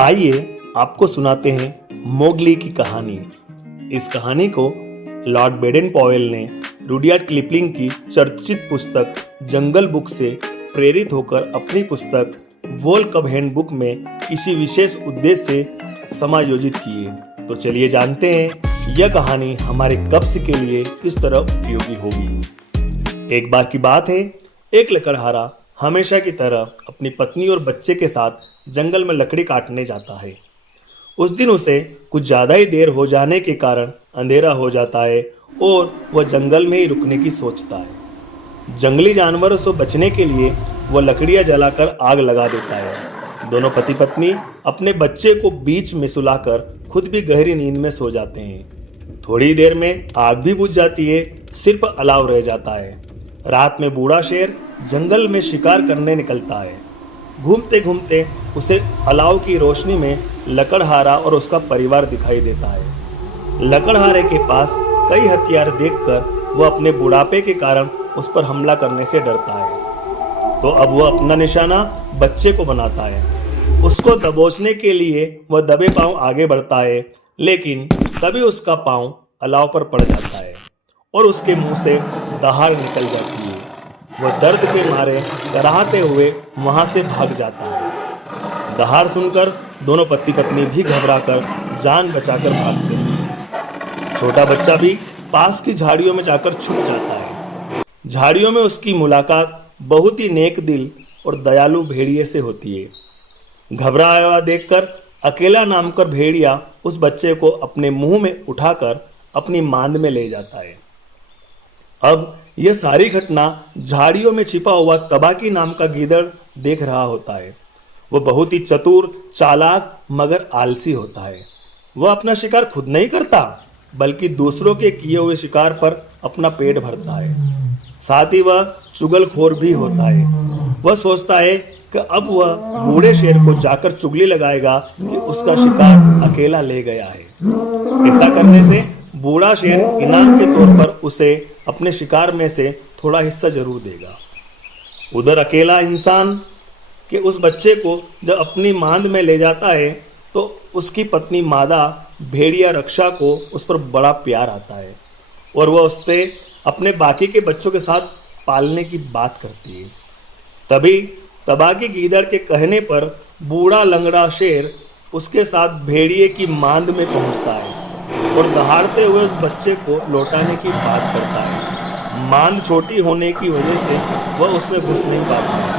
आइए आपको सुनाते हैं मोगली की कहानी। इस कहानी को लॉर्ड बेडन पॉवेल ने रुडयार्ड किपलिंग की चर्चित पुस्तक जंगल बुक से प्रेरित होकर अपनी पुस्तक वोल कब हैंडबुक में किसी विशेष उद्देश्य से समायोजित किए। तो चलिए जानते हैं यह कहानी हमारे कब्ज के लिए किस तरह उपयोगी होगी। एक बार की बात है, एक लकड़हारा हमेशा की तरह अपनी पत्नी और बच्चे के साथ जंगल में लकड़ी काटने जाता है। उस दिन उसे कुछ ज़्यादा ही देर हो जाने के कारण अंधेरा हो जाता है और वह जंगल में ही रुकने की सोचता है। जंगली जानवरों से बचने के लिए वह लकड़ियाँ जलाकर आग लगा देता है। दोनों पति पत्नी अपने बच्चे को बीच में सुलाकर खुद भी गहरी नींद में सो जाते हैं। थोड़ी देर में आग भी बुझ जाती है, सिर्फ अलाव रह जाता है। रात में बूढ़ा शेर जंगल में शिकार करने निकलता है। घूमते घूमते उसे अलाव की रोशनी में लकड़हारा और उसका परिवार दिखाई देता है। लकड़हारे के पास कई हथियार देखकर वह अपने बुढ़ापे के कारण उस पर हमला करने से डरता है। तो अब वह अपना निशाना बच्चे को बनाता है। उसको दबोचने के लिए वह दबे पांव आगे बढ़ता है, लेकिन तभी उसका पांव अलाव पर पड़ जाता है और उसके मुंह से दहाड़ निकल जाती है। वह दर्द के मारे कराहते हुए वहां से भाग जाता है। दहाड़ सुनकर दोनों पति पत्नी भी घबराकर जान बचाकर भागते हैं। छोटा बच्चा भी पास की झाड़ियों में जाकर छुप जाता है। झाड़ियों में उसकी मुलाकात बहुत ही नेक दिल और दयालु भेड़िए से होती है। घबराया हुआ देखकर अकेला नाम कर भेड़िया उस बच्चे को अपने मुंह में उठाकर अपनी मांद में ले जाता है। अब यह सारी घटना झाड़ियों में छिपा हुआ तबाकी नाम का गीदड़ देख रहा होता है। वह बहुत ही चतुर, चालाक मगर आलसी होता है। वह अपना शिकार खुद नहीं करता, बल्कि दूसरों के किए हुए शिकार पर अपना पेट भरता है। साथ ही वह चुगलखोर भी होता है। वह सोचता है कि अब वह बूढ़े शेर को जाकर चुगली लगाएगा कि उसका शिकार अकेला ले गया है। ऐसा करने से बूढ़ा शेर इनाम के तौर पर उसे अपने शिकार में से थोड़ा हिस्सा जरूर देगा। उधर अकेला इंसान के उस बच्चे को जब अपनी मांद में ले जाता है तो उसकी पत्नी मादा भेड़िया रक्षा को उस पर बड़ा प्यार आता है और वह उससे अपने बाकी के बच्चों के साथ पालने की बात करती है। तभी तबाकी गीदड़ के कहने पर बूढ़ा लंगड़ा शेर उसके साथ भेड़िए की मांद में पहुंचता है और दहाड़ते हुए उस बच्चे को लौटाने की बात करता है। मांद छोटी होने की वजह से वह उसमें घुस नहीं पाता।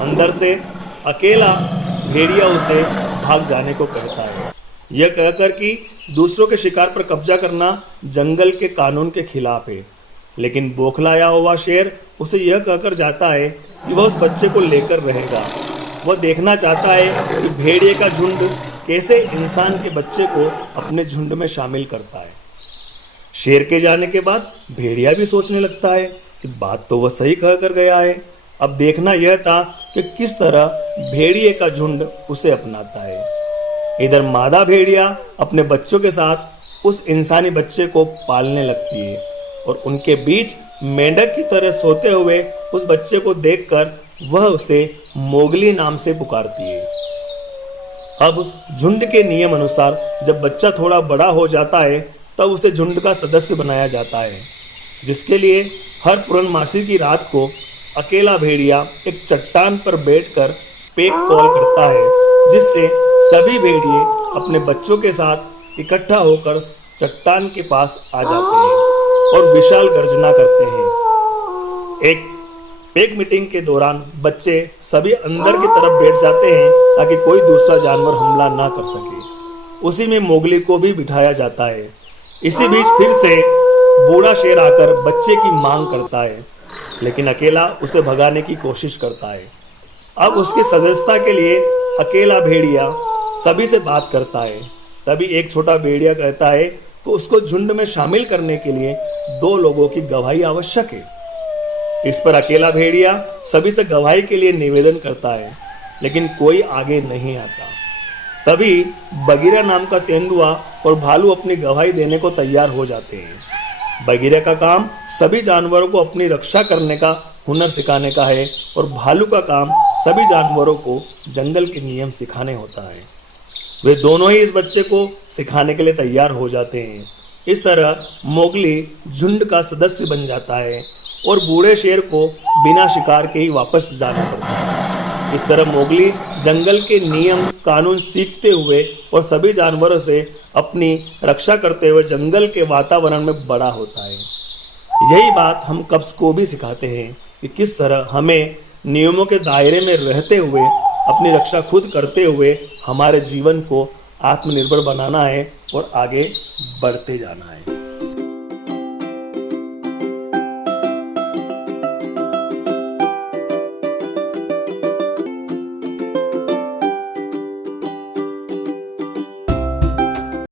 अंदर से अकेला भेड़िया उसे भाग जाने को कहता है, यह कहकर कि दूसरों के शिकार पर कब्जा करना जंगल के कानून के खिलाफ है। लेकिन बौखलाया हुआ शेर उसे यह कहकर जाता है कि वह उस बच्चे को लेकर रहेगा। वह देखना चाहता है कि भेड़िए का झुंड कैसे इंसान के बच्चे को अपने झुंड में शामिल करता है। शेर के जाने के बाद भेड़िया भी सोचने लगता है कि बात तो वह सही कह कर गया है। अब देखना यह था कि किस तरह भेड़िए का झुंड उसे अपनाता है। इधर मादा भेड़िया अपने बच्चों के साथ उस इंसानी बच्चे को पालने लगती है और उनके बीच मेंढक की तरह सोते हुए उस बच्चे को देखकर वह उसे मोगली नाम से पुकारती है। अब झुंड के नियम अनुसार जब बच्चा थोड़ा बड़ा हो जाता है तब उसे झुंड का सदस्य बनाया जाता है, जिसके लिए हर पूर्णमासी की रात को अकेला भेड़िया एक चट्टान पर बैठकर पेक कॉल करता है, जिससे सभी भेड़िए अपने बच्चों के साथ इकट्ठा होकर चट्टान के पास आ जाते हैं और विशाल गर्जना करते हैं। एक पेक मीटिंग के दौरान बच्चे सभी अंदर की तरफ बैठ जाते हैं ताकि कोई दूसरा जानवर हमला ना कर सके। उसी में मोगली को भी बिठाया जाता है। इसी बीच फिर से बूढ़ा शेर आकर बच्चे की मांग करता है, लेकिन अकेला उसे भगाने की कोशिश करता है। अब उसकी सदस्यता के लिए अकेला भेड़िया सभी से बात करता है। तभी एक छोटा भेड़िया कहता है कि उसको झुंड में शामिल करने के लिए 2 लोगों की गवाही आवश्यक है। इस पर अकेला भेड़िया सभी से गवाही के लिए निवेदन करता है, लेकिन कोई आगे नहीं आता। तभी बगीरा नाम का तेंदुआ और भालू अपनी गवाही देने को तैयार हो जाते हैं। बगीरा का काम सभी जानवरों को अपनी रक्षा करने का हुनर सिखाने का है और भालू का काम सभी जानवरों को जंगल के नियम सिखाने होता है। वे दोनों ही इस बच्चे को सिखाने के लिए तैयार हो जाते हैं। इस तरह मोगली झुंड का सदस्य बन जाता है और बूढ़े शेर को बिना शिकार के ही वापस जाना पड़ता है। इस तरह मोगली जंगल के नियम कानून सीखते हुए और सभी जानवरों से अपनी रक्षा करते हुए जंगल के वातावरण में बड़ा होता है। यही बात हम कब्स को भी सिखाते हैं कि किस तरह हमें नियमों के दायरे में रहते हुए अपनी रक्षा खुद करते हुए हमारे जीवन को आत्मनिर्भर बनाना है और आगे बढ़ते जाना है।